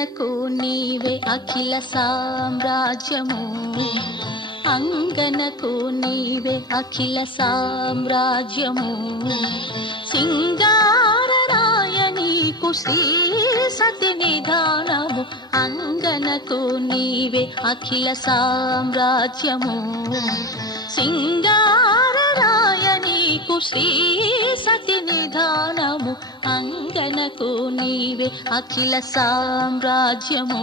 అంగనకు నీవే అఖిల సామ్రాజ్యము, అంగనకు నీవే అఖిల సామ్రాజ్యము. సింగారరాయ నీకు శ్రీ సతి నిధానము, అంగనకు నీవే అఖిల సామ్రాజ్యము. సింగారరాయ నీకు శ్రీ సతి నిధానము, అంగనకు నీవే అఖిల సామ్రాజ్యము.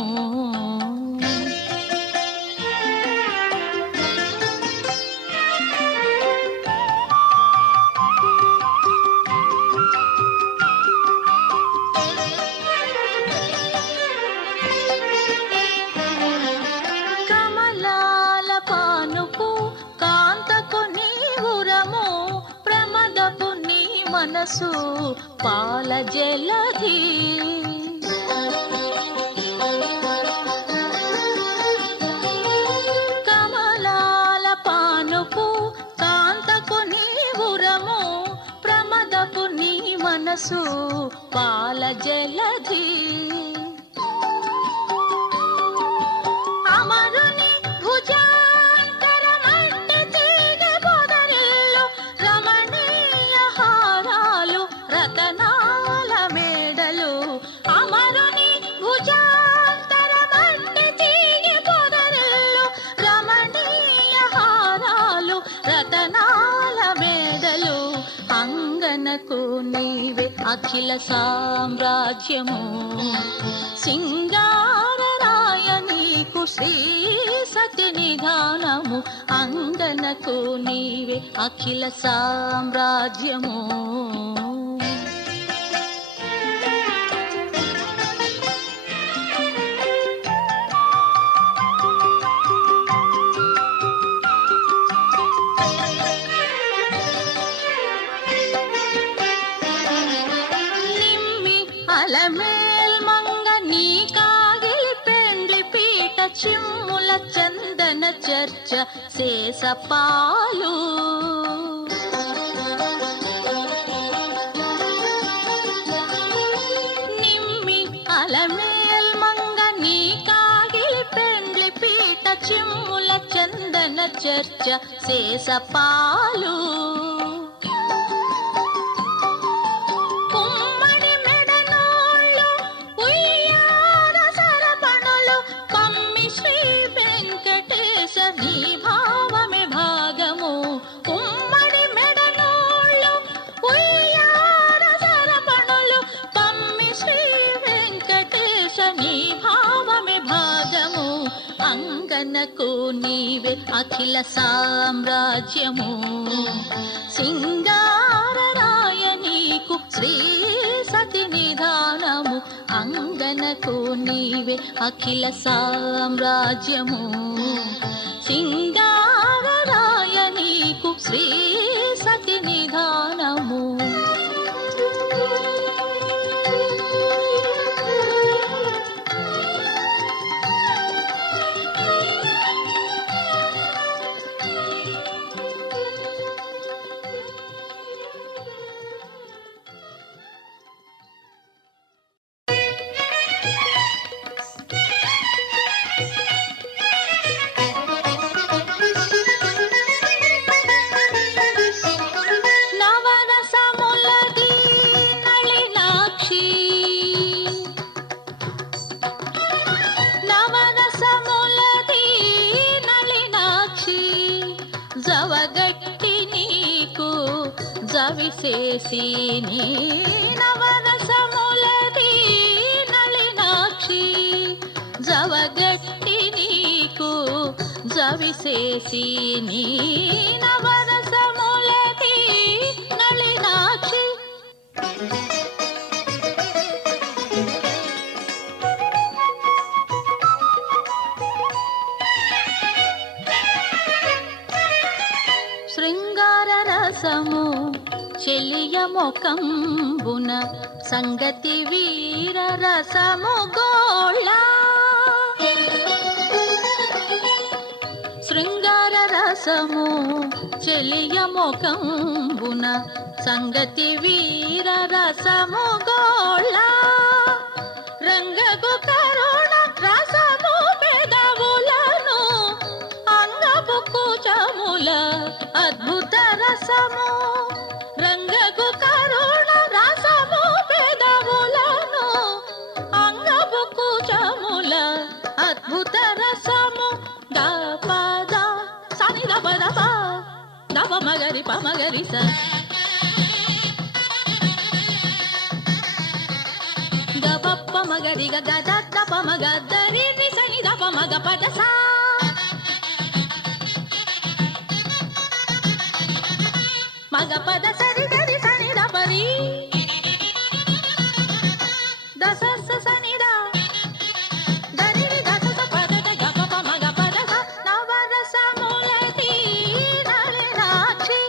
కమలాల పానుపు కాంతకు నీవురము, ప్రమదపు నీ మనసు పాల జలధి. కమలాల పానుపు కాంతకు నీవురము, ప్రమదపు నీ మనసు పాల జలధి. అమరుని భుజాంతరమంటి తీగ పొదరిల్లు, రమణీయ హారాలు రతనాల మేడలు. అమరుని భుజాంతరమంటి తీగ పొదరిల్లు, రమణీయ హారాలు రతనాల మేడలు, అంగనకు నీవే అఖిల సామ్రాజ్యము. సింగారరాయ నీకు శ్రీ సతి నిధానము, అంగనకు నీవే అఖిల సామ్రాజ్యము. నిమ్మి అలమేల్ మంగ నీ కాగిలి పెండ్లి పీట, చిమ్ముల చందన చర్చ శేషపాలు. నిమ్మి అలమేల్ మంగ నీ కాగిలి పెండ్లి పీట, చిమ్ముల చందన చర్చ శేషపాలు. కుమ్మడి మెడనోళ్ళు ఉయ్యాల సరపణులు, కమ్మి శ్రీ వెంకటేశ నీ భావమే భాగము. కుమ్మడి మెడనోళ్ళు ఉయ్యాల సరపణులు, కమ్మి శ్రీ వెంకటేశ నీ భావమే భాగము, అంగనకు నీవే అఖిల సామ్రాజ్యము. సింగారరాయ నీకు శ్రీ సతి నిధానము, అంగనకు నీవే అఖిల సామ్రాజ్యము. సింగారరాయ నీకు శ్రీ సతి నిధానము. నవరసములది నళినాక్షి, నవరసములది నళినాక్షి, జవగట్టి నీకు జవిసేసి నీ. నవరసములది నళినాక్షి, జవగట్టి నీకు జవిసేసి నీ. నవరసములది నళినాక్షి. శృంగార రసము చెలియ మొకంబున, సంగతి వీర రసము గోళ. శృంగార రసము చెలియ మొకంబున, సంగతి వీర రసము గోళ. రంగకు కరో మగరి పమగరి స గపప్ప మగరి గద పమగ దరి సని ద పమగ పద సా మగ పద సరి గరి సని ద పరి దస సని ద దరి దస పద ద గప పమగ పద స నవరస మూలతి నలినాక్షి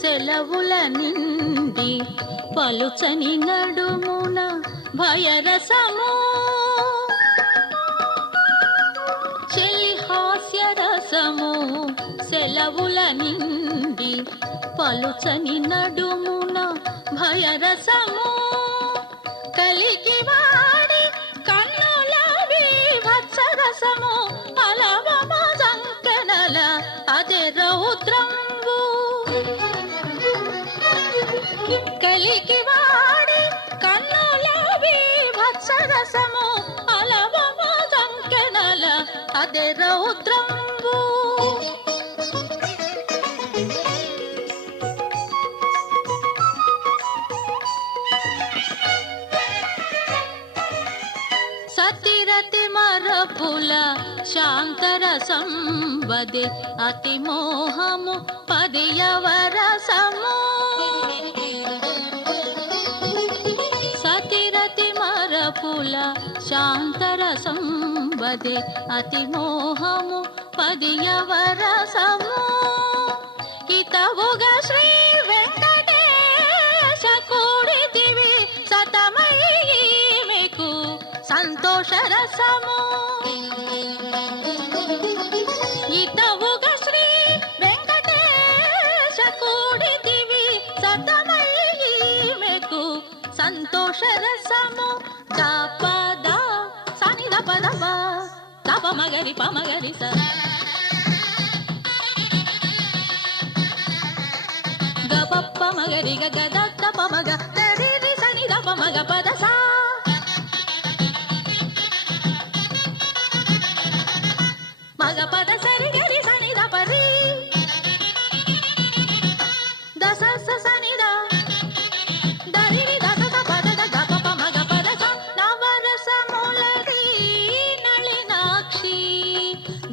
సెలవుల నిండి పలుచని నడుమున భయరసము చెలి హాస్యరసము సెలవుల నిండి పలుచని నడుమున భయరసము కలికి వాడి కన్నుల విభత్సరసము అలవమ సంకనల అదే రౌద్రంబు కలికి వాడి కన్నుల విభత్సరసము అలవమ సంకనల అదే రౌద్రంబు సతిరతి మరపుల శాంతరసం వదే అతి మోహము పదియవరసము సతిరతి మరపుల శాంతరసం వదే అతి మోహము పదియవరసము హితవుగా శ్రీ వెంకటేశ కూడితివి సతమై మీకు సంతోషరసము హితవుగా శ్రీ వెంకటేశ కూడితివి సతమై మీకు సంతోషరసము దపద సని దపదవ దప మగరి పమగరి స గపప్ప మగరి గద పమగ దరి సని దప మగ పద సా మగ పద సరి గరి సని ద పరి దస సని ద దరి దస పద ద గప మగ పద స నవరస మూలతి నళినాక్షి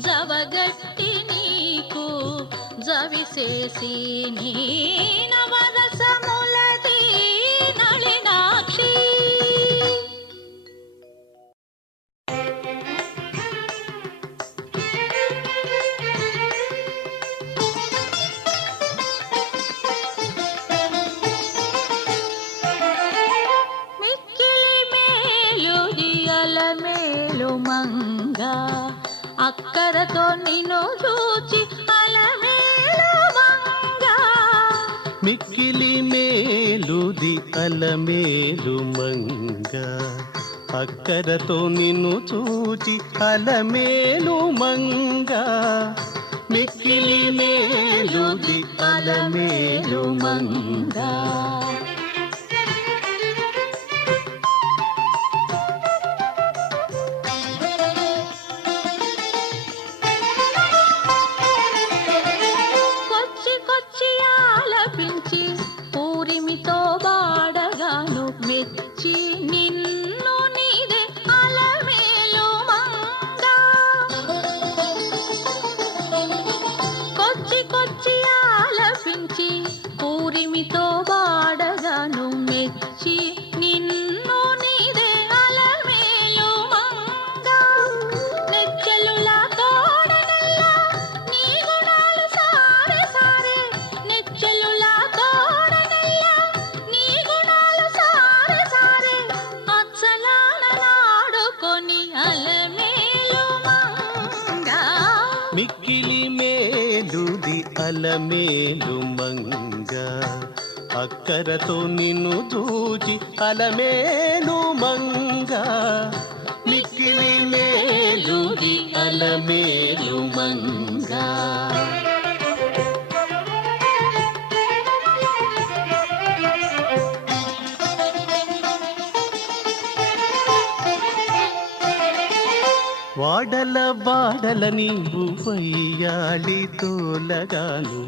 జవగట్టి నీకు జవిసేసి నీ నవరస మూలతి నళినాక్షి మేలు మంగ అక్కరతో నిన్ను చూచి అలమేలు మంగ మిక్కిలి మేలుది అలమేలు మంగ అక్కరతో నిన్ను చూచి అలమేలు మంగ మిక్కిలి మేలుది అలమేలు మంగ పూరిమితో బాడగాను మెచ్చి నిన్ను నీదే అలమేలు మంగ కొచ్చి కొచ్చి ఆలపించి పూరిమితో బాడగాను మెచ్చి నిన్ను నీదే అలమేలు మంగ నెచ్చెలులా తోడనల్లా నీ గుణాలు సారే సారే నెచ్చెలులా మిక్కిలి మేలుది అలమేలు మంగ అక్కరతో నిన్ను చూచి అలమేలు మంగ మిక్కిలి మేలుది అలమేలు మంగ వాడల వాడల నీవు వయ్యాళి తోలగాను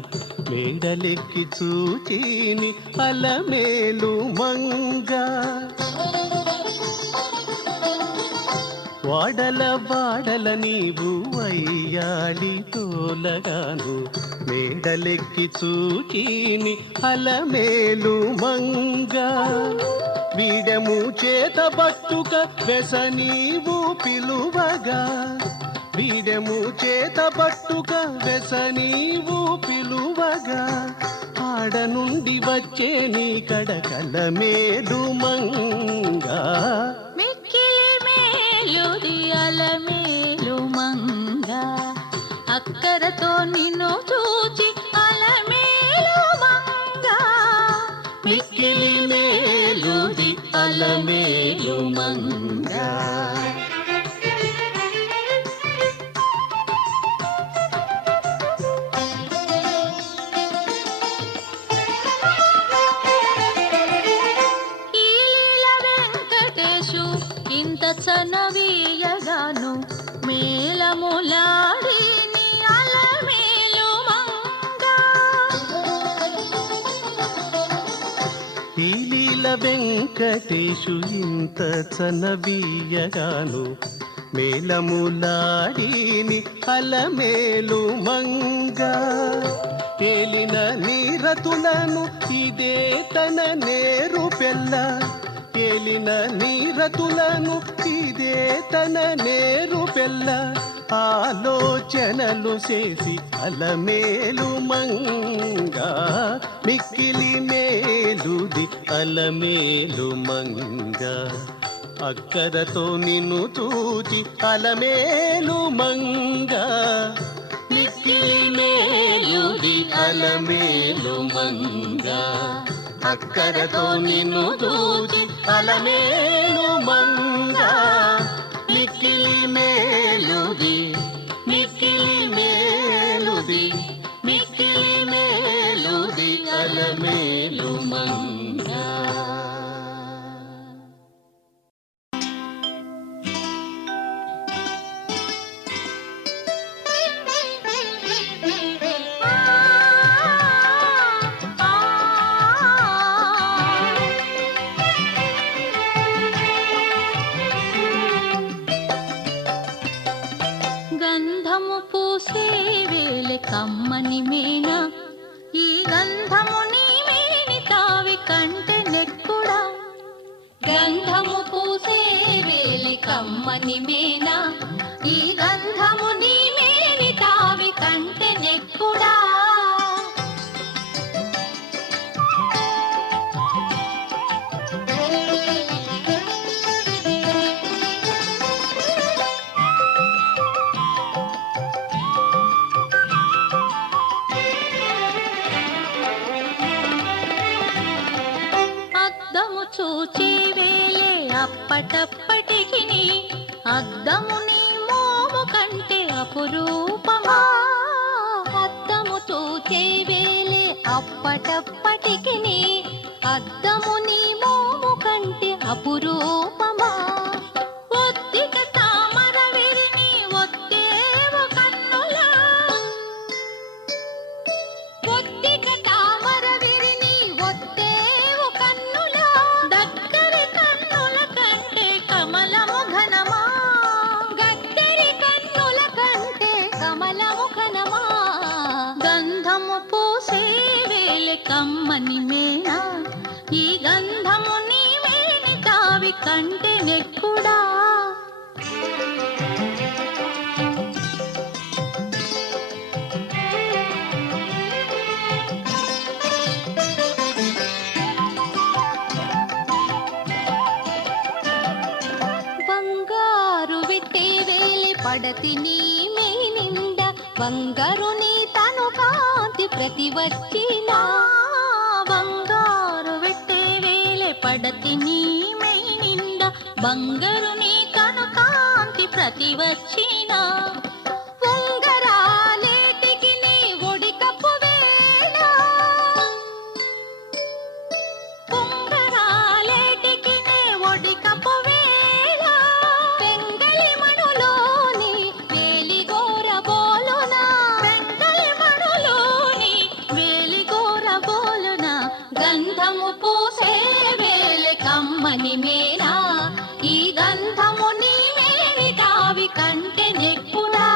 మేడలెక్కి చూచిని అలమేలు మంగ. వాడల వాడల నీవు వయ్యాళి తోలగాను మేడలెక్కి చూచిని అలమేలు మంగ. వీడెము చేత పట్టుక వెస నీవు పిలువగా, వీడెము చేత పట్టుక వెస నీవు పిలువగా, ఆడ నుండి వచ్చే నీ కడకల మేలు మంగ. మిక్కిలి మేలుది అలమేలు మంగ, అక్కరతో నిన్ను చూచి అలమేలు మంగ. మిక్కిలి మేలుది అలమేలు మంగ. ఇంత చనవీయగాను మేళములాడి నీ అలమేలు మంగ. ఈ లీల వెంకటేశు ఇంత చనవీయగాను మేళములాడిని అలమేలు మంగ. తేలిన నీరతులను ఇదే తన నేరు పెళ్ళ, తేలిన నీరతులను ఇదే తన నేరు పెళ్ళ, ఆలోచనలు చేసి అలమేలు మంగ. మిక్కిలి మేలుది అలమేలు మంగ, అక్కరతో నిన్ను చూచి అలమేలు మంగ. మిక్కిలి మేలుది అలమేలు మంగ, అక్కరతో నిన్ను చూచి అలమేలు మంగ. మిక్కిలి మేలుది, మిక్కిలి మేలుది, మిక్కిలి మేలుది అలమేలు మంగ. కమ్మని మేనా ఈ గంధము నీ మేని తావి కంటే నెక్కుడా. గంధము పూసే వేలి కమ్మని మేనా ఈ గంధము నీ మేని తావి కంటే నెక్కుడా. చూచే వేలే అప్పటప్పటికి అద్దము నీ మోము కంటే అపురూపమా. అద్దము చూచే వేలే అప్పటప్పటికి అద్దము నీ మోము కంటే అపురూపమా. ఒత్తిక తామర విరిని ఒత్తేవు కన్నులా, ఒత్తిక తామర విరిని ఒత్తేవు కన్నులా. దగ్గరి కన్నుల కంటే కమలము ఘనమా, గద్దరి కన్నుల కంటే కమలము ఘనమా. గంధము పూసే వేలే కమ్మని మేనా ఈ గంధము నీ మేని తావి కంటే నెక్కుడా. బంగారు విట్టే వేలి పడతి నీ మేని నిండ, బంగారు నీ తను కాంతి ప్రతి వచ్చినా. బంగారు విట్టే వేలి పడతి నీ మేని నిండ, బంగారు నీ తను కాంతి ప్రతి వచ్చినా. ఉంగరాలేటికి నీ ఒడి కప్పు వేళ, ఉంగరాలేటికి నీ ఒడి కప్పు వేళ. పెంగళి మణులో నీ తావి కంటే నెక్కుడా.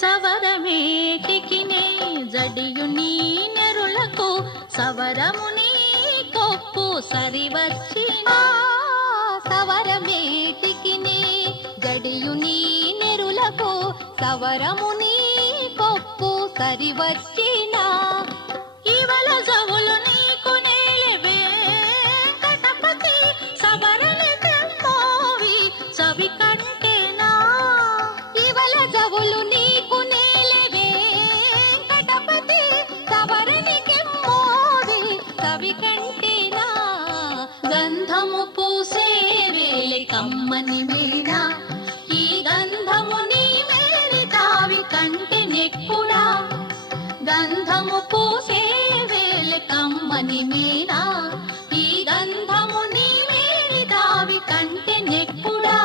సవరమేటికినే జడియు నీ నెరులకు సవరము నీ కొప్పు సరివచ్చినా. సవరమేటికినే జడియు నీ నెరులకు సవరము నీ కొప్పు సరివచ్చినా. ఇవల జవులు నీకు నేలే వెంకటపతి సవరని తెమ్మోవి సవి కంటేనా. ఇవల జవులు నీకు నేలే వెంకటపతి సవరని కెమ్మోవి సవి కంటేనా. గంధము పూసే వేళ కమ్మని మీనా ఈ గంధము నీ మేరి తావి కంటే నెక్కుడా. గంధము పూసే వేళ కమ్మని మీనా ఈ గంధము నీ మేరి తావి కంటే నెక్కుడా.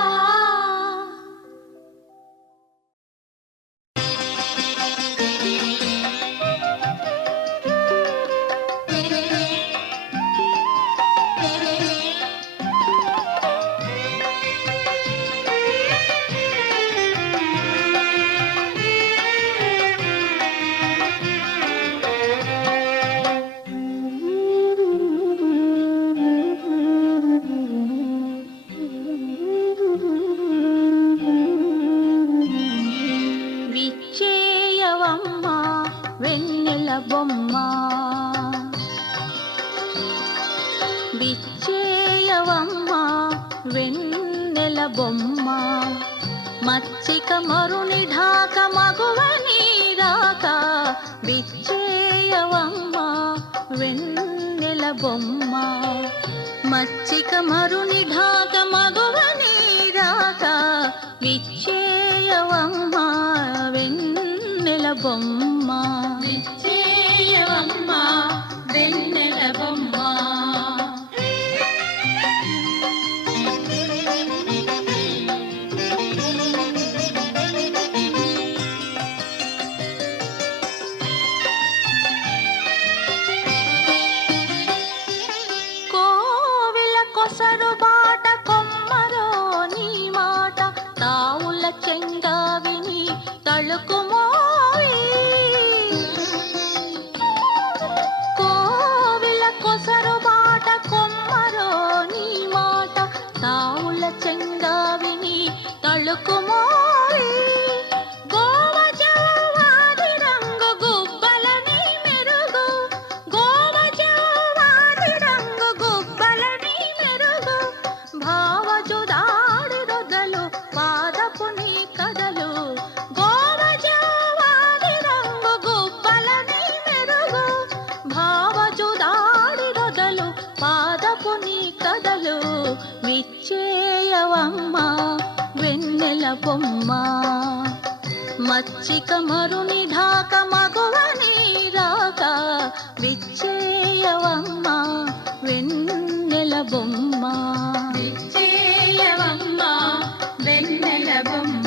విచ్చేయవమ్మ వెన్నెల బొమ్మ విచ్చేయవమ్మ వెన్నెల బొమ్మ మచ్చిక మరుని ఢాక మగువని రాక. విచ్చేయవమ్మ వెన్నెల బొమ్మ మచ్చిక మరుని ఢాక మగువని రాక. విచ్చేయవమ్మ వెన్నెల బొమ్మ విచ్చేయవమ్మ వెన్నెల బొమ్మ. కోవిల కొసరు బాట కొమ్మరో నీ మాట తావుల చెంగావిని తళుకుమోయి. కోవిల కొసరు బాట కొమ్మరో నీ మాట తావుల చెంగావిని తళుకుమోయి. గోవజవాది రంగు గుబ్బలని మెరుగు గోవజవాది రంగు గుబ్బలని మెరుగు భావజుదాడి రొదలు పాదపు నీ కదలు. గోవజవాది రంగు గుబ్బలని మెరుగు భావజుదాడి రొదలు పాదపు నీ కదలు. విచ్చేయవమ్మ వెన్నెల బొమ్మ మచ్చిక మరుని ఢాక మగువని రాక. విచ్చేయవమ్మ వెన్నెల బొమ్మ విచ్చేయవమ్మ వెన్నెల బొమ్మ.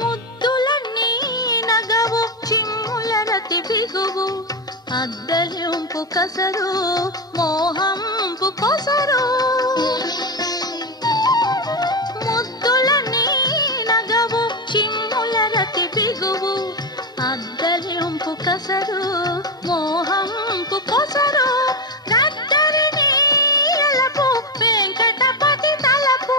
ముద్దులన్నీ నగవు చిమ్ముల రతి బిగువు అద్దలింపు కసరు మోహంపు కొసరు. ముద్దులన్నీ నగవు చిమ్ముల రతి బిగువు అద్దలింపు కసరు మోహంపు కొసరు. గద్దరిని ఎలపు వెంకటపతి తలపు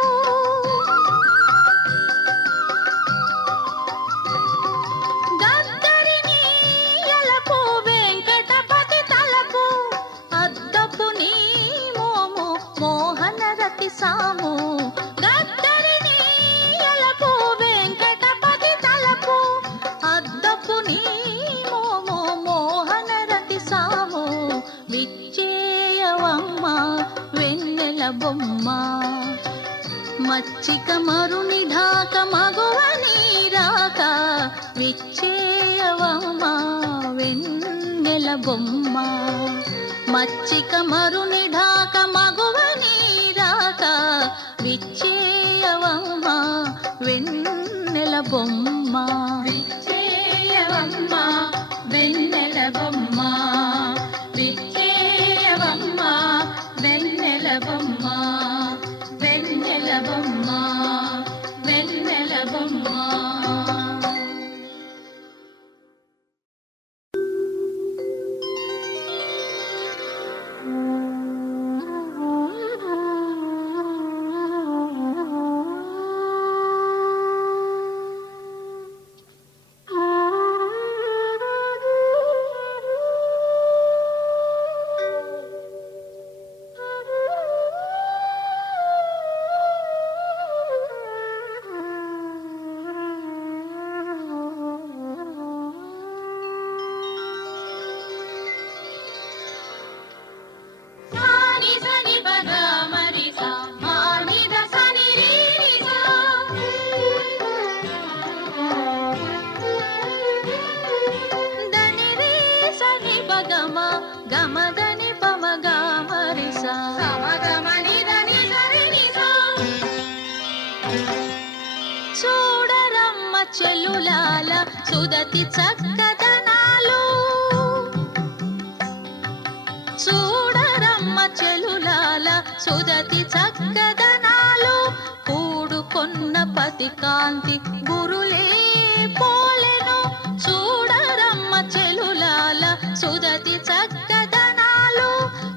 గద్దరిని ఎలపు వెంకటపతి తలపు అద్దపు నీ మోము మోహన రతి సాము. గద్దరిని ఎలపు వెంకటపతి తలపు అద్దపు నీ బొమ్మ మచ్చిక మరుని ఢాక మగువ నీరాక విచ్చేయవమ్మా వెన్నెల బొమ్మ మచ్చిక మరుని ఢాక మగువ నీరాక విచ్చేయవమ్మా వెన్నెల బొమ్మ విచ్చేయవమ్మా వెన్నెల బొమ్మ విచ్చేయవమ్మా వెన్నెల బొమ్మ వెన్నెల బొమ్మ వెన్నెల బొమ్మ. గమదని పమగామరిస చూడరమ్మ చెల్లులాల సుదతి చక్కదనాలు చూడరమ్మ చెల్లులాల సుదతి చక్కదనాలు కూడుకొన్న పతి కాంతి గురులే పోలెను చూడరమ్మ చెల్లులాల సుదతి చక్కదనాలు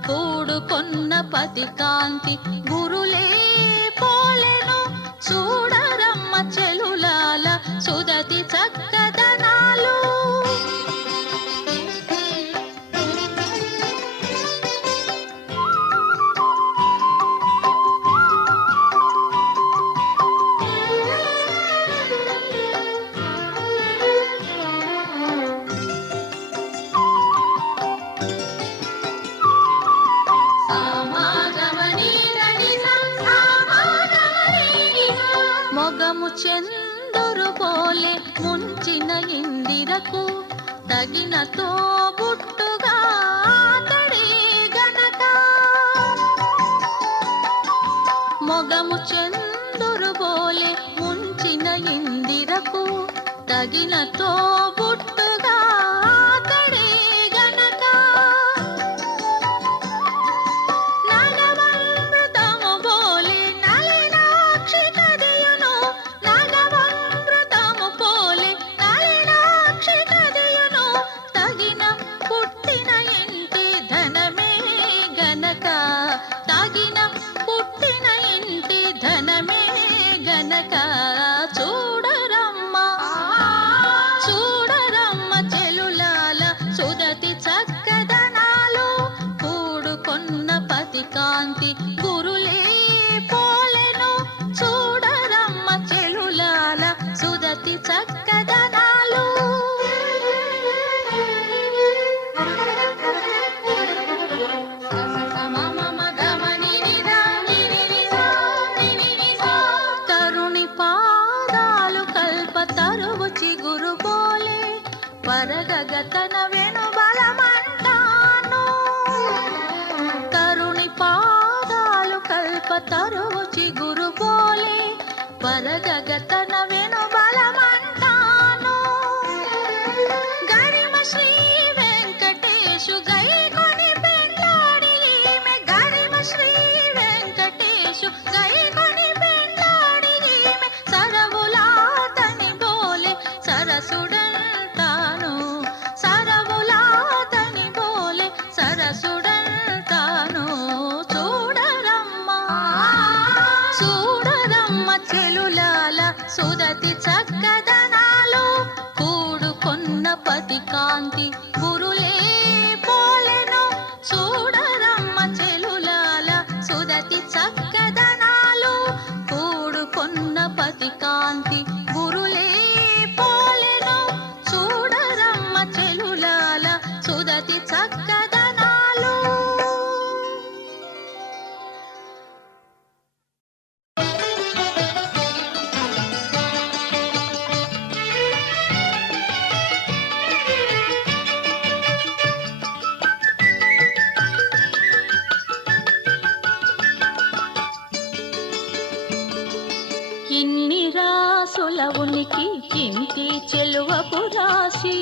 కూడుకొన్న పతి కాంతి గురులే పోలెను చూడరమ్మ చెల్లులాల సుదతి చక్కదనాలు మొగము చందురు పోలే ముంచిన ఇందిరకు తగిన తోబుట్టుగా అతడే గనక మొగము చందురు పోలే ముంచిన ఇందిరకు తగిన తోబుట్టుగా అతడే గనక నగవమృతము పోలే నలినాక్షి కదియును నగవమృతము పోలే నలినాక్షి కదియును తగిన పుట్టిన ఇంటి ధనమే గనక తగిన పుట్టిన ఇంటి ధనమే గనక చూడరమ్మ చూడరమ్మ చెలులాల సుదతి చక్కదనాలు కూడుకొన్న పతి కాంతి గురులే పోలెను చూడరమ్మ చెలులాల సుదతి చక్కదనాలు తరుణి పాదాలు కల్ప తరువు చిగురు పోలే పరగగతన వెను బలమంటాను తరుణి పాదాలు కల్ప తరువు చిగురు పోలే పరగగతన వెను బలమంటాను గరిమ శ్రీ వెంకటేశు గైకొని పెండ్లాడి ఈమె గరిమ శ్రీ వెంకటేశు గైకొని పెండ్లాడి ఈమె సరవులాతని బోలే సరసుడంటాను సరవులాతని బోలే సరసుడంటాను చూడరమ్మ చూడరమ్మ చెలులాల సుదతి చక్కదనాలు కూడుకొన్న పతి కాంతి గురులే పోలెను చూడరమ్మ చెలులాల సుదతి చక్కదనాలు కూడుకొన్న పతి కాంతి గురులే పోలెను చూడరమ్మ చెలులాల సుదతి చక్కదనాలు ఉనికి ఇంటి చెలువపు రాశి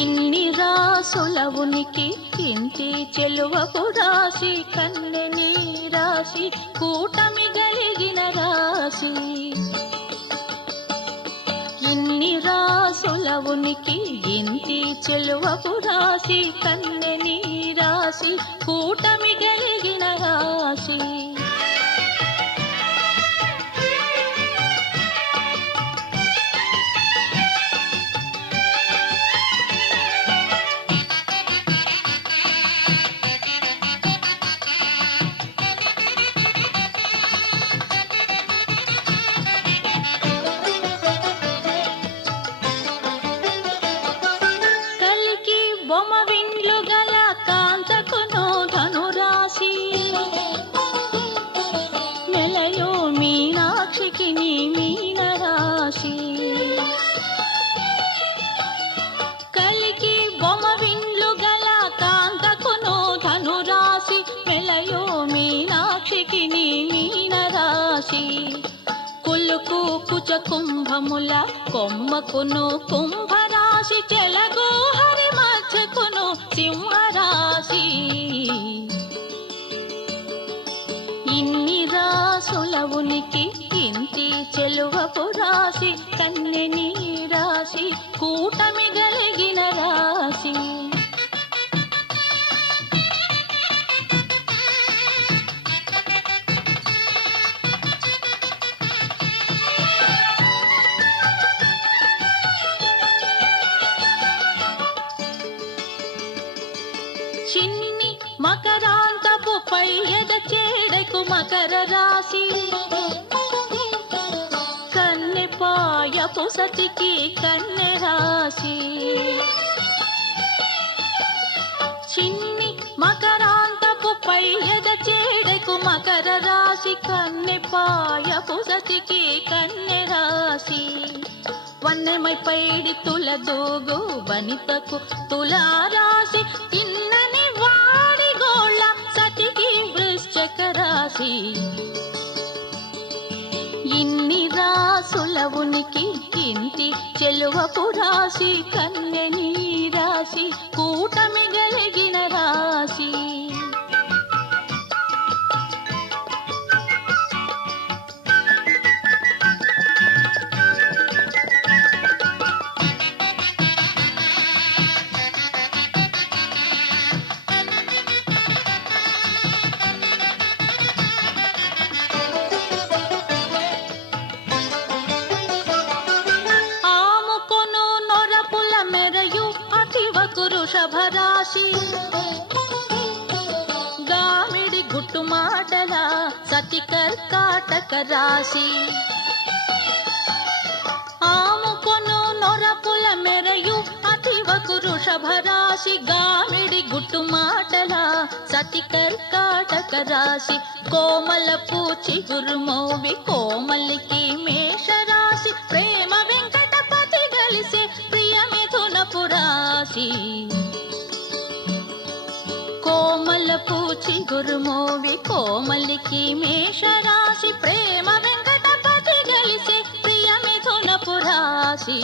ఇన్ని రాసుల ఉనికి ఇంటి చెలువపు రాశి కన్నెని రాశి కూటమి కలిగిన రాశి ఇన్ని రాసుల ఉనికి ఇంటి చెలువపు రాశి కన్నెని రాశి కూటమి కలిగిన రాశి కుంభముల కొమ్మకును కుంభరాశి చెలగు హరి మధ్యకును సింహరాశి ఇన్ని రాసుల ఉనికి ఇంటి చెలువపు రాశి కన్నెని రాశి కూటమి కలిగిన రాశి చిన్ని మకరాంతపు పై ఎద చేడకు మకర రాశి కన్నె పాయపు సతికి కన్నె రాశి చిన్ని మకరాంతపు పై ఎద చేడకు మకర రాశి కన్నె పాయపు సతికి కన్నె రాశి వన్నెమై పైడి తుల దూగు వనితకు తులా రాశి తిన్నని వాడి గోళ్ళ సతికి వృశ్చిక రాశి ఇన్ని రాసుల ఉనికి ఇంటి చెలువపు రాశి కన్నెని రాశి కూటమి కలిగిన రాశి వృషభరాశి గామిడి గుట్టు మాటల సతి కర్కాటక రాశి ఆముకొను నొరపుల మెరయు అతివకు వృషభరాశి గామిడి గుట్టు మాటల సతి కర్కాటక రాశి కోమల పూచి గురుమోవి కోమలికి మేషరాశి ప్రేమ వెంకటపతి గలిసే ప్రియ మిథునపు రాశి కోమల పూచి గురుమోవి కోమలికి మేషరాశి ప్రేమ వెంకటపతి గలిసే ప్రియ మిథునపు రాశి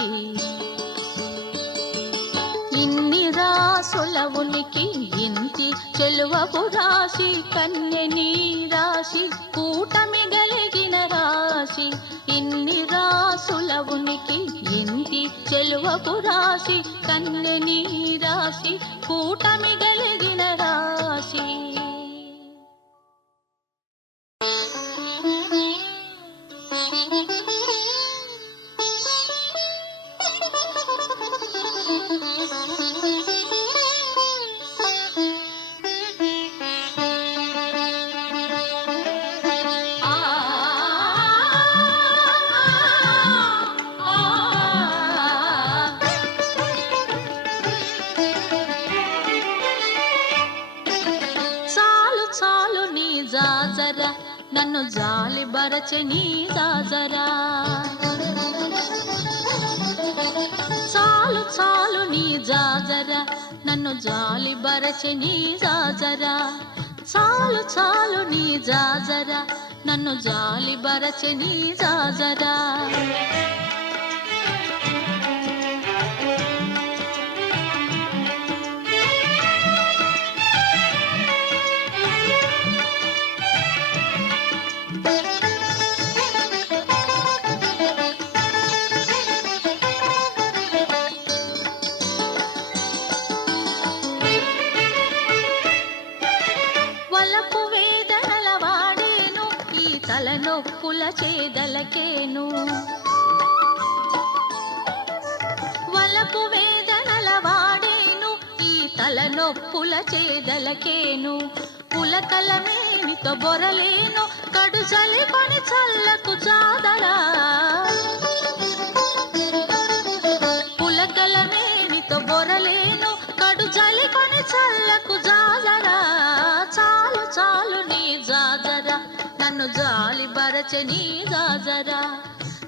ఇన్ని రాసుల ఉనికి ఇంటి చెలువపు రాశి కన్నెని రాశి కూటమి కలిగిన రాశి ఇన్ని రాసుల ఉనికి ఇంటి చెలువపు రాశి కన్నెని రాశి కూటమి కలిగిన రాశి నన్ను జాలి బరచని జాజరా చాలు చాలు నీ జాజరా నన్ను జాలి బరచని జాజరా చాలు చాలు నీ జాజరా నన్ను జాలి బరచె నీ జాజరా వలపు వేదనల వాడేను ఈ తలనొప్పుల చేదలకేను వలపు వేదనల వాడేను ఈ తలనొప్పుల చేదలకేను పులకలమేమితో బొరలేను కడు చలికొని చల్లకు చాదరా పులకలమేమితో బొరలేను కడు చలికొని చల్లకు జాజరా చాలు చాలు నీ జాజరా నన్ను జాలి బరచె నీ జాజరా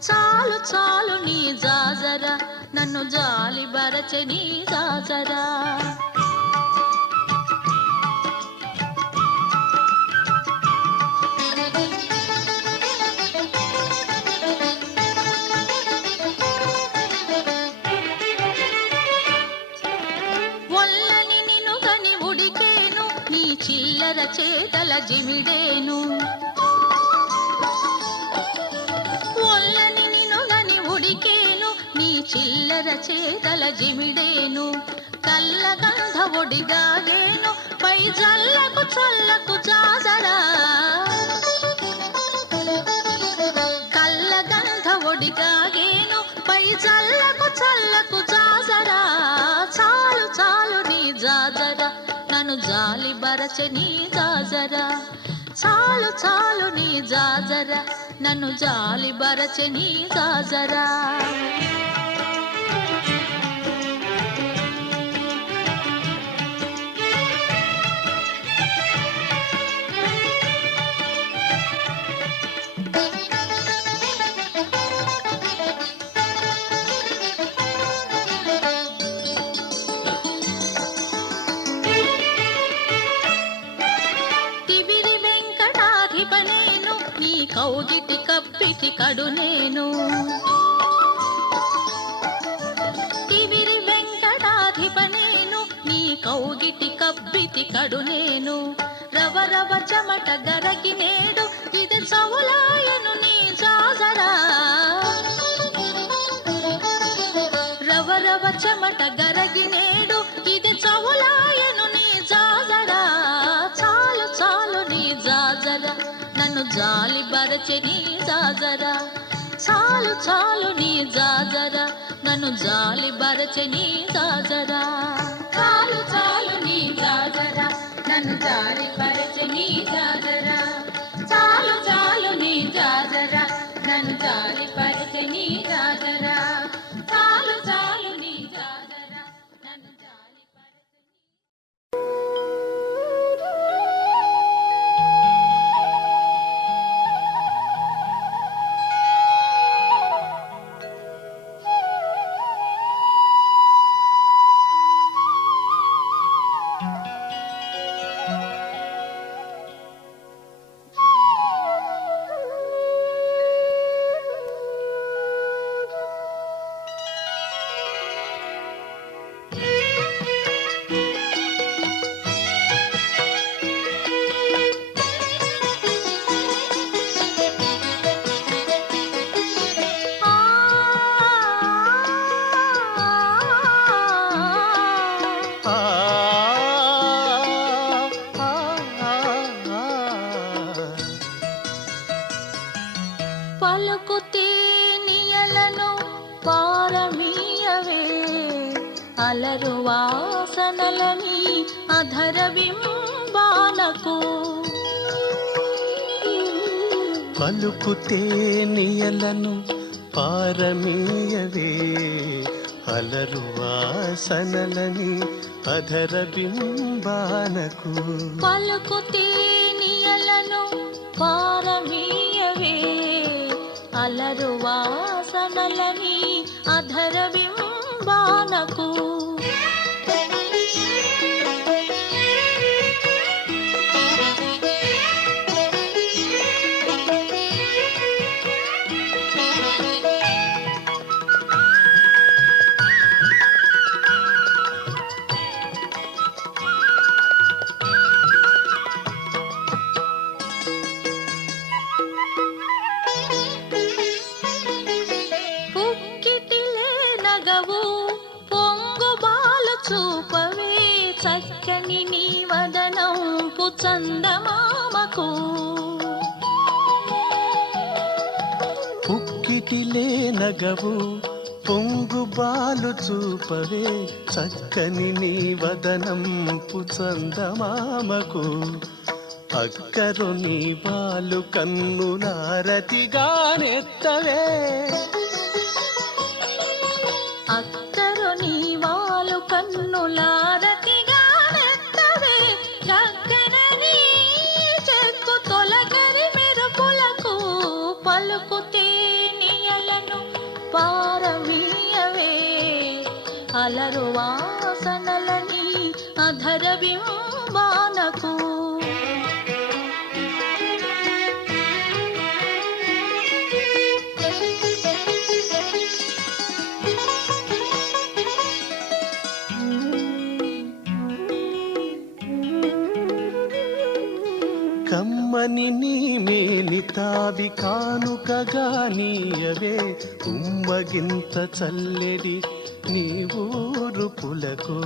చాలు చాలు నీ జాజరా నన్ను జాలి బరచె నీ జాజరా ఒల్లని నిన్ను గని ఉడికేను నీ చిల్లర చేతల జిమిడేను ఒల్లని నిన్ను గని ఉడికేను నీ చిల్లర చేతల జిమిడేను కళ్ళ గంధ ఒడిదాగేను పై జల్లకు చల్లకు జాజరా కళ్ళ గంధ ఒడిదాగేను పై జల్లకు చల్లకు జాజరా చాలు చాలు నీ జాజరా నన్ను జాలి బరచె నీ జాజరా చాలు చాలు నీ జాజరా నన్ను జాలి బరచె నీ జాజరా తిబిరి వెంకటాధిపనేను నీ కౌగిటి కప్పితి కడు నేను తిబిరి వెంకటాధిపనేను నీ కౌగిటి కప్పితి కడు నేను రవ రవ చెమట గరగి నేడు ఇది చవులాయను నీ జాజరా రవ రవ చెమట గరగి నేడు ఇది చవులాయను నీ జాజరా చాలు చాలు నీ జాజరా నన్ను జాలి బరచె నీ జాజరా చాలు చాలు నీ జాజరా నన్ను జాలి బరచె నీ జాజరా చాలు చాలు నీ జాజరా నన్ను జాలి బరచె నీ జాజరా చాలు చాలు నీ జాజరా నన్ను జాలి బరచె నీ జాజరా చాలు చాలు నీ జాజరా నన్ను జాలి బరచె పలుకుతే నియలను పారమీయవే అలరు వాసనలని అధర బింబాలకు పలుకుతే నియలను పారమీయవే అలరు వాసనలని అధర బింబానకు పలుకుతే నియలను పారమీయవే అలరు వాసనలని అధర బింబానకు చూపవే చక్కని నీ వదనంపు చందమామకు. పుక్కిటిలే నగవు పొంగు బాలు చూపవే చక్కని నీ వదనంపు చందమామకు. అక్కరు నీ బాలు కన్నులారతిగానెత్తవే, అక్కరు నీ వాలు కన్నులారతిగానెత్తవే. గగ్గనని చెక్కు తొలగరి మెరుపులకు పలుకు తేనియలను పారమీయవే. అలరు వాసనలని అధర బింబానకు. కమ్మని నీ మేని తావి కానుకగా నీయవే, ఉమ్మగింత చల్లెడి నీ ఊరు పులకు.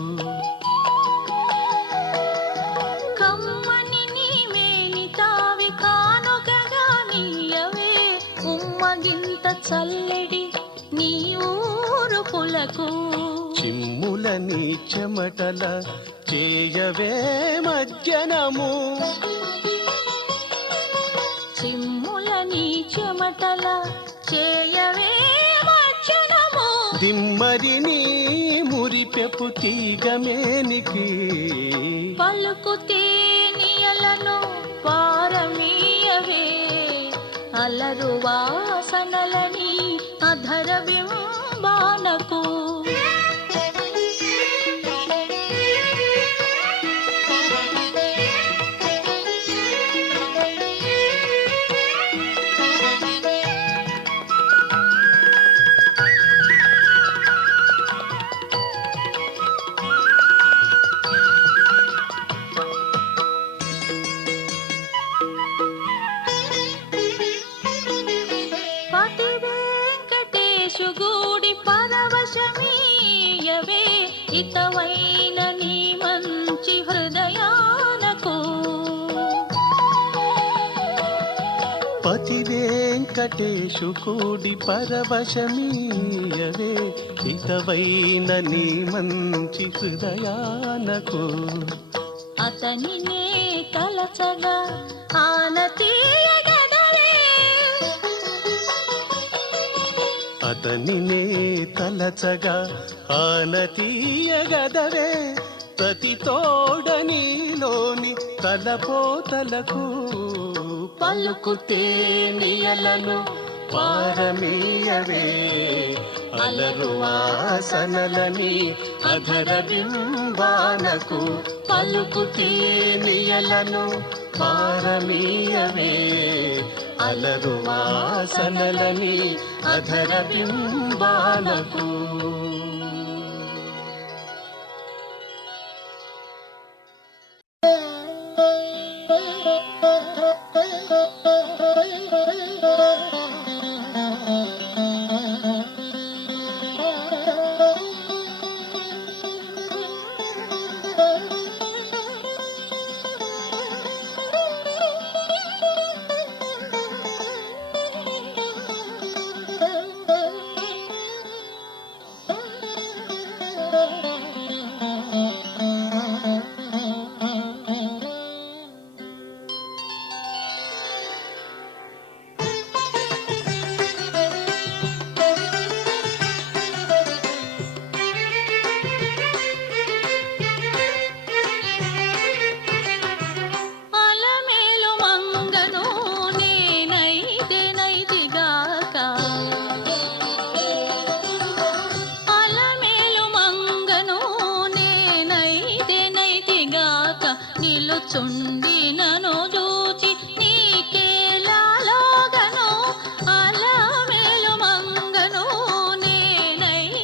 కమ్మని నీ మేని తావి కానుకగా నీయవే, ఉమ్మగింత చల్లెడి నీ ఊరు పులకు. చిమ్ముల నీ చెమటల చేయవే మజ్జనము, చిమ్ముల నీ చెమటల చేయవే మజ్జనము. దిమ్మరి నీ మురిపెపు తీగమేనికి పలుకు తేనియలను పారమీయవే. అలరు వాసనలని అధర బింబానకు. పతి వెంకటేశు గూడి పరవశమీయవే, ఇతవైన నీ మంచి హృదయానకు. పతి వెంకటేశు కూడి పరవశమీయవే, హితవైన నీ మంచి హృదయానకు. అతని నే తలచగా ఆనతీయగదవే, అతని నే తలచగా ఆనతీయగదవే. ప్రతి తోడ నీలోని తలపోతలకు పలుకు తేనియలను పారమీయవే. అలరు వాసనలని అధర బింబానకు పలుకు తేనియలను పారమీయవే. అలరు వాసనలని అధర బింబానకు. నిలుచుండినను జూచి నీకేలాలోగను అలమేలు మంగను నేనైతిగాక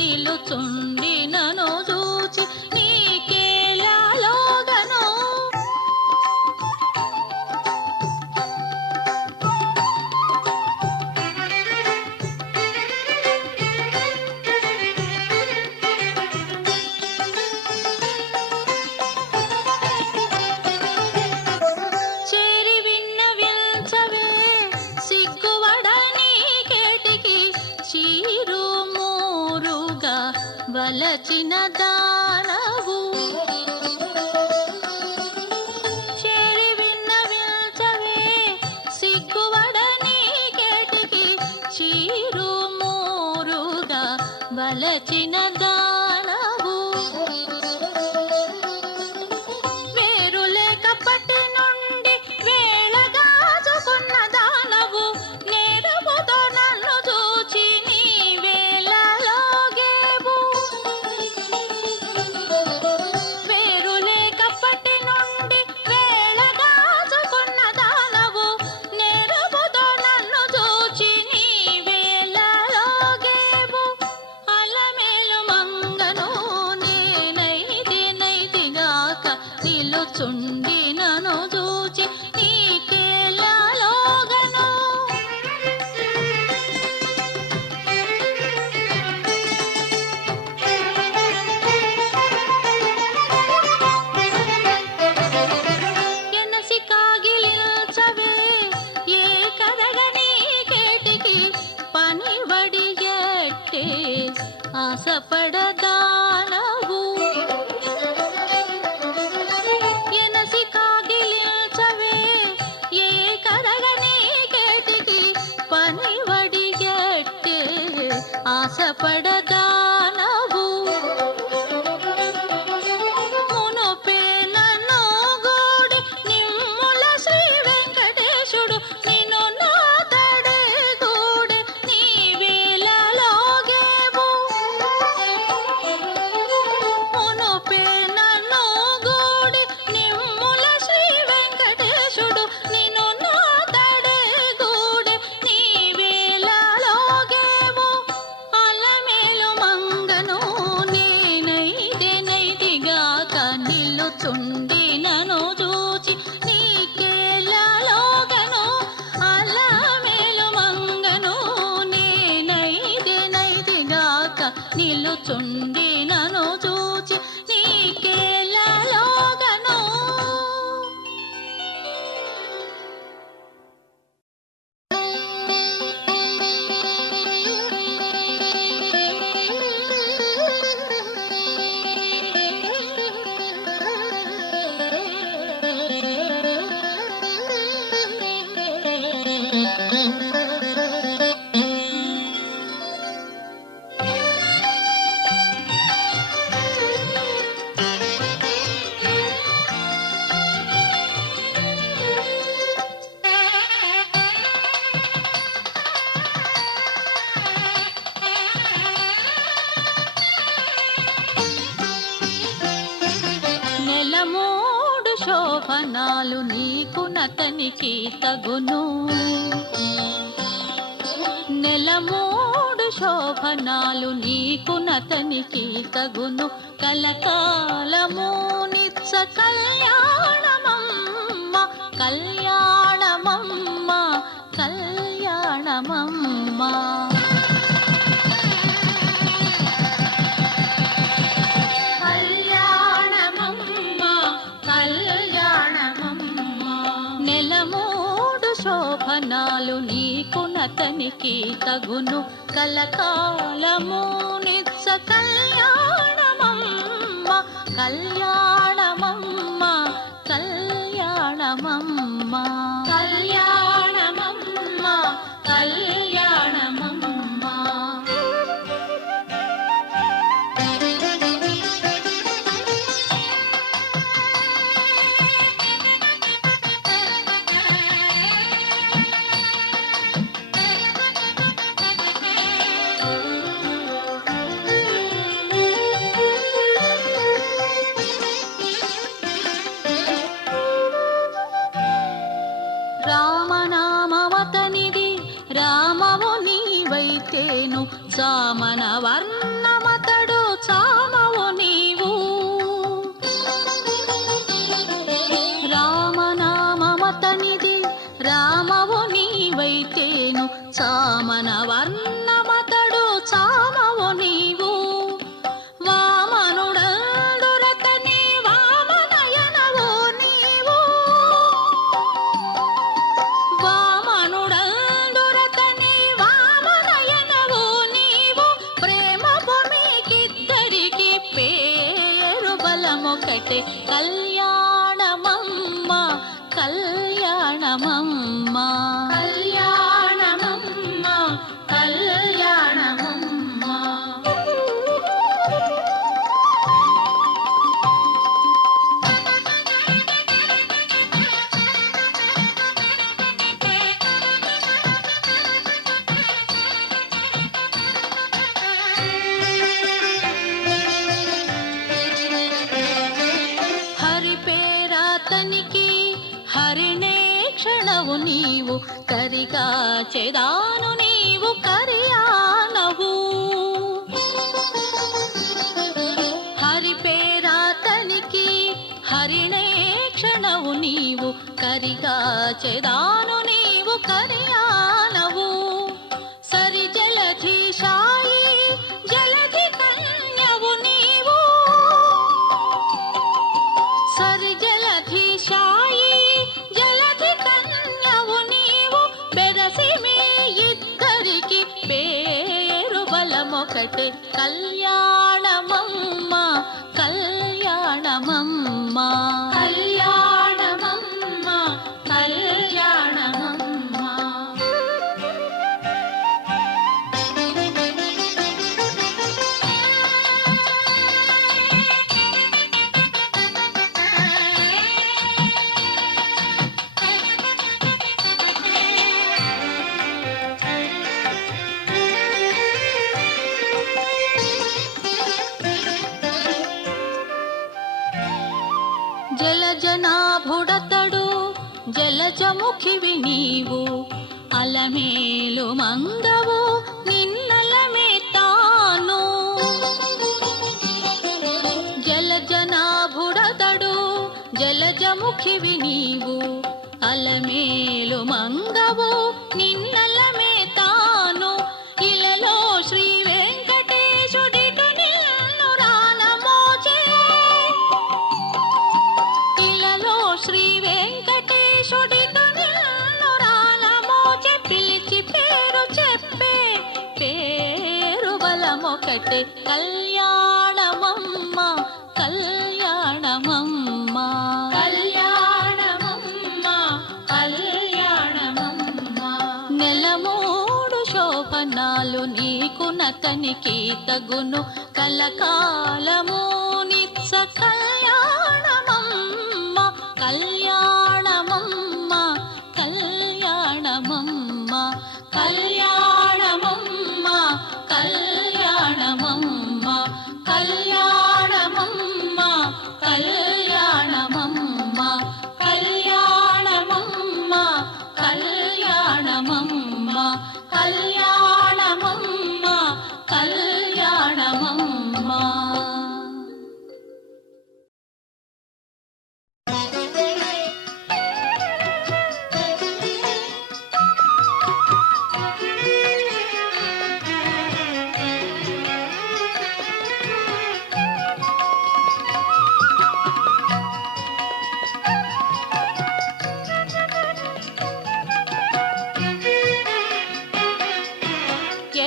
నిలుచుండినను జూచి నీకేలాలోగను వలచిన దానవు చేరి విన్నవించవే సిగ్గువడని కేటికి చీరు మూరుగా వలచిన దానవు వేరు లేకపటి నుండి వేళగాచుకున్న దానవు నేరముతో నన్ను చూచి నీ వేళలోగేవు వేరు లేకపటి నుండి వేళగాచుకున్న దానవు నేరముతో నన్ను చూచి నీ వేళలోగేవు అలమేలు మంగను నేనైతిగాక నిలుచుండి నన్ను చూచి నీకేలాలోగను ఎనసి కాగిలిల్చవే ఏ కదగని కేటికి పనివడి ఎట్టే ఆశపడదానవు ఎనసి కాగిలిల్చవే ఏ కదగని కేటికి పనివడి ఎట్టే ఆశపడదానవు మునుపే నన్ను గూడి నిమ్ముల శ్రీ వెంకటేశుడు నిన్ను నాతడే గూడి నీ వేళలోగేవు మునుపే నన్ను గూడి నిమ్ముల శ్రీ వెంకటేశుడు నిన్ను నాతడే గూడి నీ వేళలోగేవు అలమేలు మంగను నేనైతిగాక నిలుచుండి నన్ను చూచి నీకేలాలోగను అలమేలు మంగను నేనైతిగాక నిలుచుండి నన్ను చూచి నీకేలాలోగను నెలమూడు శోభనాలు నీకు నతనికి తగును నెలమూడు శోభనాలు నీకు నతనికి తగును కలకాలము నిత్య కళ్యాణమమ్మ కళ్యాణమమ్మ కళ్యాణమమ్మ కళ్యాణమమ్మ కళ్యాణమమ్మ నెలమూడు శోభనాలు నీకు నతనికి తగును కలకాలము నిత్య కళ్యాణమమ్మ కళ్యాణమమ్మ కళ్యాణమమ్మ కళ్యాణమమ్మ కళ్యాణమమ్మ ఒకటే కళ్యాణమమ్మ కళ్యాణమమ్మ కళ్యాణమమ్మ కళ్యాణమమ్మ. హరినే క్షణవు నీవు కరిగా చెదాను నీవు కరియానవు. హరి పేరాతనికి హరినే క్షణవు నీవు కరిగా చెదాను నీవు కరియానవు. సరి జలధీశాయి జలధి కన్యవు నీవు. సరి జలధీశాయి ఒకటే కళ్యాణమమ్మ కళ్యాణమమ్మ కళ్యాణమమ్మ కళ్యాణమమ్మ. జలజనాభుడతడు జలజముఖివి నీవు అలమేలు మంగవు నిన్నలమే తాను. జలజనాభుడతడు జలజముఖివి నీవు అలమేలు మంగవు నిన్నలమే తాను. ఇలలో శ్రీ వెంకటేశుడిటు నిన్ను రానమోచే. ఇలలో శ్రీ వెంకటేశుడిటు నిన్ను రానమోచే. పిలిచి పేరు చెప్పే పేరు బలమొకటే కళ్యాణమమ్మ కళ్యాణమమ్మ కళ్యాణమమ్మ కళ్యాణమమ్మ. నెలమూడు శోభనాలు నీకు నతనికి తగును కలకాలము నిత్స కళ్యాణమమ్మ కళ్యాణమమ్మ కళ్యాణమమ్మ కళ్యాణమమ్మ కళ్యాణమమ్మ కళ్యాణమమ్మ కళ్యాణమమ్మ కళ్యాణమమ్మ కళ్యాణమమ్మ కళ్యాణమమ్మ కళ్యాణమమ్మ.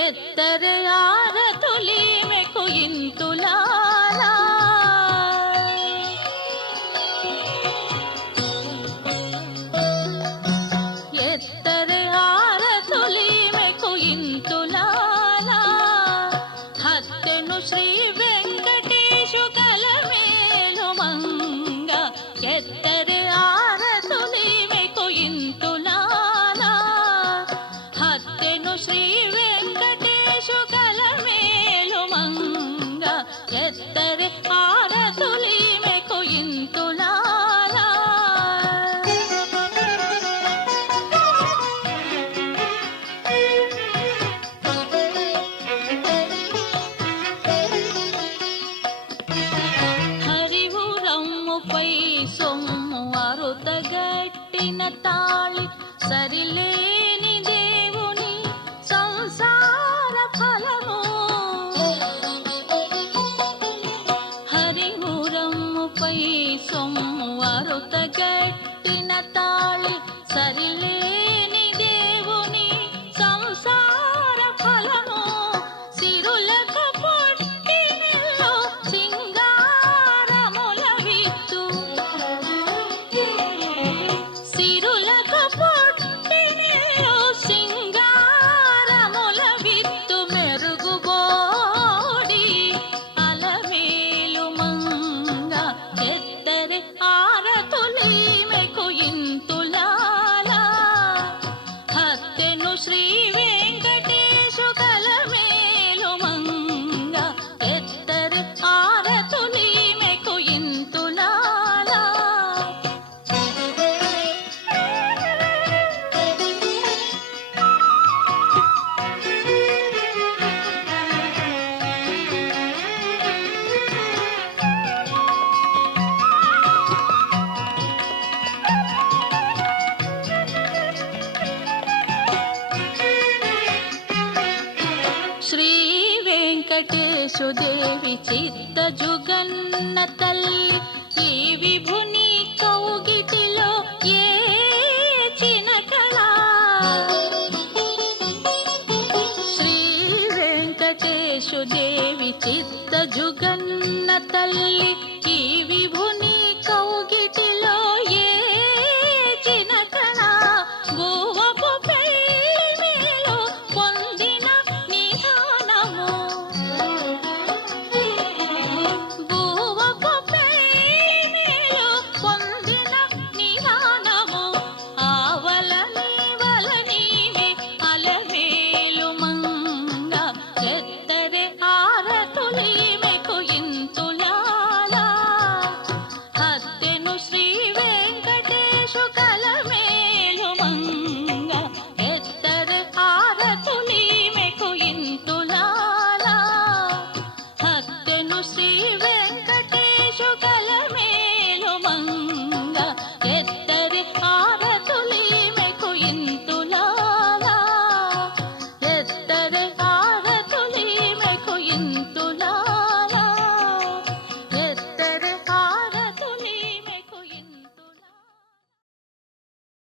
ఎత్తరే ఆరతులీమెకు ఇంతులాలా ఎత్తరే ఆరతులీమెకు ఇంతులాలా. హత్తెను శ్రీ వెంకటేశు కలమేలు మంగ ఎత్తరే ఆరతులీమెకు ఇంతులాలా. హత్తెను శ్రీ కలమేలు మంగ ఎత్తరే ఆరతులీమెకు ఇంతులాలా. హరివు రమ్ముపై సొమ్ము అరుతగట్టిన తాళి సరిలేని దేవుని సంసార ఫలము. హరిమురమ్ముపై సొమ్ము అరుతగట్టిన తాళి సరిలేని దేవుని సంసార ఫలము. సిరులకు పొట్టినిల్లు సింగారములవి వెంకటేశుదేవి చిత్త జుగన్న తల్లి ఈ విభుని కౌగిటిలో ఏ చినకళ శ్రీ వెంకటేశుదేవి చిత్త జుగన్న తల్లి ఈ విభుని కౌగిటిలో ఏ చినకళ గోవపు పెళ్ళిలో పొందిన నిధానము గోవపు పెళ్ళిలో పొందిన నిధానము ఆవలని వలనీవే అలవేలు మంగ ఎత్తరే ఆరతులీమెకు ఇంతులాలా హత్తెను శ్రీ వెంకటేశు కలమేలు మంగ ఎత్తరే ఆరతులీమెకు ఇంతులాలా హత్తెను శ్రీ